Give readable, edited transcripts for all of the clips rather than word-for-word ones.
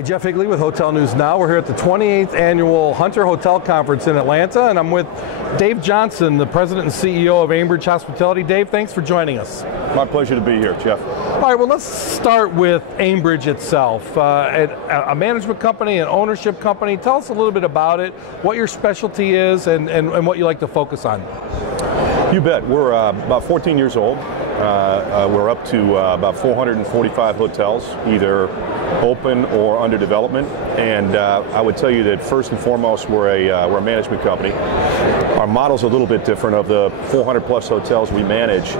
Hi, Jeff Higley with Hotel News Now. We're here at the 28th Annual Hunter Hotel Conference in Atlanta, and I'm with Dave Johnson, the President and CEO of Aimbridge Hospitality. Dave, thanks for joining us. My pleasure to be here, Jeff. All right, well, let's start with Aimbridge itself. A management company, an ownership company. Tell us a little bit about it, what your specialty is, and what you like to focus on. You bet. We're about 14 years old. We're up to about 445 hotels, either open or under development. And I would tell you that first and foremost, we're a management company. Our model's a little bit different. Of the 400 plus hotels we manage,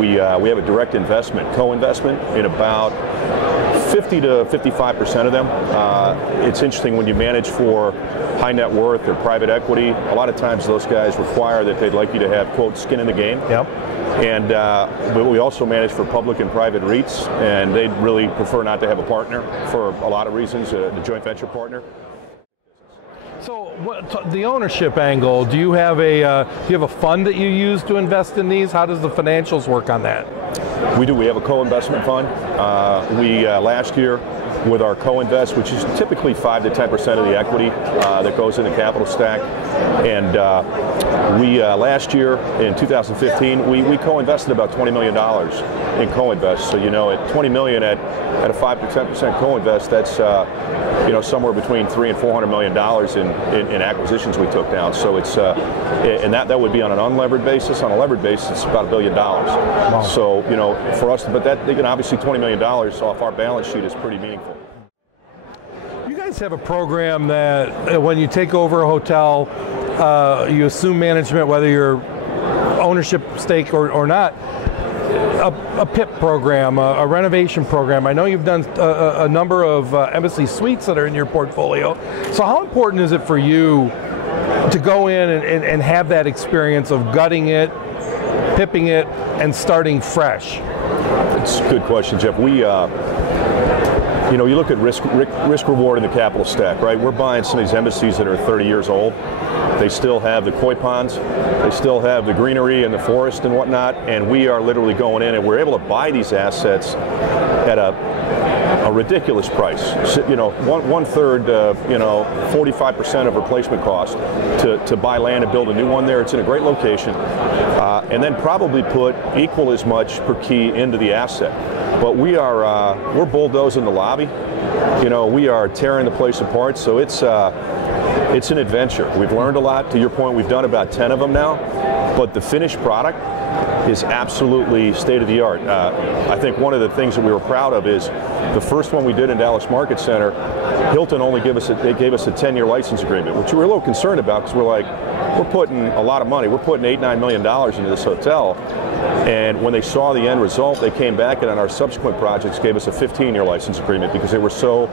we have a direct investment, co-investment in about 50 to 55% of them. It's interesting when you manage for high net worth or private equity, a lot of times those guys require that they'd like you to have, quote, skin in the game. Yep. And but we also manage for public and private REITs, and they'd really prefer not to have a partner for a lot of reasons, a joint venture partner. So the ownership angle, do you have a fund that you use to invest in these? How does the financials work on that? We do. We have a co-investment fund. Last year, with our co-invest, which is typically 5 to 10% of the equity that goes in the capital stack. And last year, in 2015, we co-invested about $20 million in co-invest. So, you know, at $20 million at a 5 to 10% co-invest, that's, somewhere between $300 and $400 million in acquisitions we took down. So it's, and that would be on an unlevered basis. On a levered basis, it's about $1 billion. Wow. So, for us, but that, obviously $20 million off our balance sheet is pretty meaningful. You guys have a program that when you take over a hotel, you assume management, whether you're ownership stake or not, a PIP program, a renovation program. I know you've done a number of Embassy Suites that are in your portfolio. So how important is it for you to go in and have that experience of gutting it, pipping it, and starting fresh? It's a good question, Jeff. We, you look at risk reward in the capital stack, right? We're buying some of these embassies that are 30 years old. They still have the koi ponds, they still have the greenery and the forest and whatnot, and we are literally going in and we're able to buy these assets at a ridiculous price. One third, 45% of replacement cost to buy land and build a new one there. It's in a great location, and then probably put equal as much per key into the asset. But we're bulldozing the lobby. We are tearing the place apart. So it's an adventure. We've learned a lot. To your point, we've done about 10 of them now, but the finished product is absolutely state of the art. I think one of the things that we were proud of is the first one we did in Dallas Market Center, Hilton only gave us a 10-year license agreement, which we were a little concerned about because we're putting a lot of money. We're putting $8-9 million into this hotel. And when they saw the end result, they came back and on our subsequent projects gave us a 15-year license agreement because they were so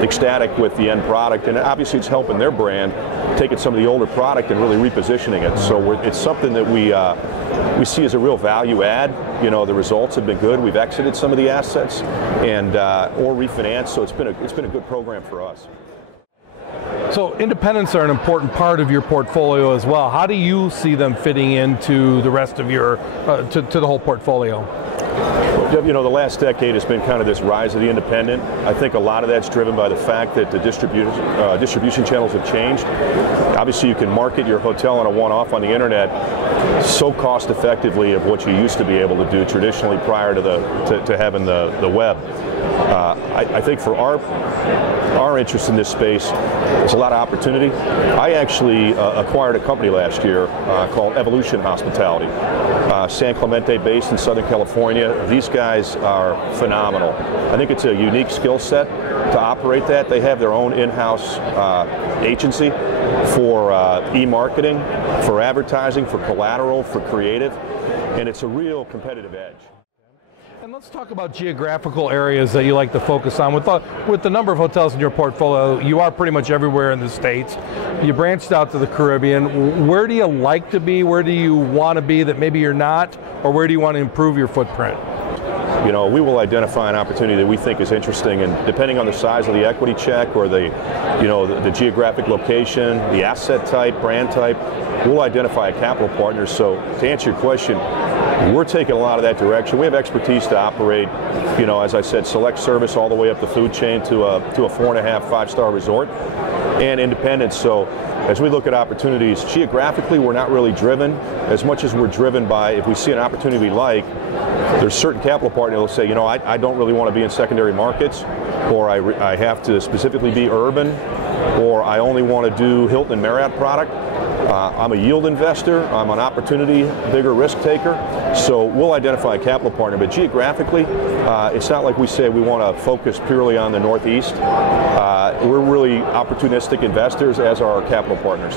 ecstatic with the end product. And obviously it's helping their brand, taking some of the older product and really repositioning it. So it's something that we see as a real value add. The results have been good. We've exited some of the assets and or refinanced. So it's been a good program for us. So independents are an important part of your portfolio as well. How do you see them fitting into the rest of your, to the whole portfolio? The last decade has been kind of this rise of the independent. I think a lot of that's driven by the fact that the distribution channels have changed. Obviously, you can market your hotel on a one-off on the internet so cost effectively of what you used to be able to do traditionally prior to having the web. I think for our interest in this space, there's a lot of opportunity. I actually acquired a company last year called Evolution Hospitality, San Clemente based in Southern California. These guys are phenomenal. I think it's a unique skill set to operate that. They have their own in-house agency for e-marketing, for advertising, for collateral, for creative, and it's a real competitive edge. And let's talk about geographical areas that you like to focus on. With the number of hotels in your portfolio, you are pretty much everywhere in the States. You branched out to the Caribbean. Where do you like to be? Where do you want to be that maybe you're not? Or where do you want to improve your footprint? We will identify an opportunity that we think is interesting, and depending on the size of the equity check or the geographic location, the asset type, brand type, we'll identify a capital partner. So to answer your question, We're taking a lot of that direction. We have expertise to operate, you know, as I said, select service all the way up the food chain to a 4.5, 5-star resort, and independence. So as we look at opportunities, geographically, we're not really driven as much as we're driven by, if we see an opportunity we like, there's certain capital partners that will say, you know, I don't really want to be in secondary markets, or I have to specifically be urban, or I only want to do Hilton and Marriott product. I'm a yield investor, I'm an opportunity, bigger risk taker, so we'll identify a capital partner, but geographically, it's not like we say we want to focus purely on the Northeast. We're really opportunistic investors, as are our capital partners.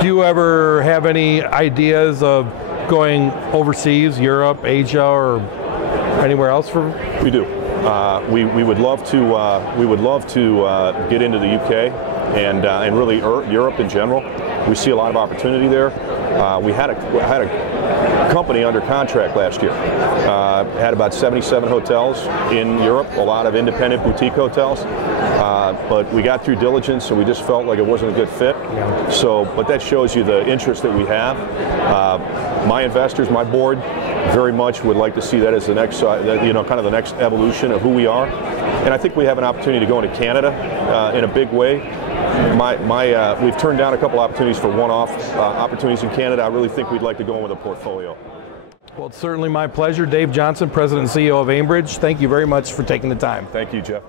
Do you ever have any ideas of going overseas, Europe, Asia, or anywhere else? We do. We would love to. We would love to get into the UK and really Europe in general. We see a lot of opportunity there. We had a company under contract last year. Had about 77 hotels in Europe, a lot of independent boutique hotels. But we got through diligence, so we just felt like it wasn't a good fit. Yeah. So, but that shows you the interest that we have. My investors, my board, very much would like to see that as the next, you know, kind of the next evolution of who we are. And I think we have an opportunity to go into Canada in a big way. We've turned down a couple opportunities for one-off opportunities in Canada. I really think we'd like to go in with a portfolio. Well, it's certainly my pleasure. Dave Johnson, President and CEO of Aimbridge, thank you very much for taking the time. Thank you, Jeff.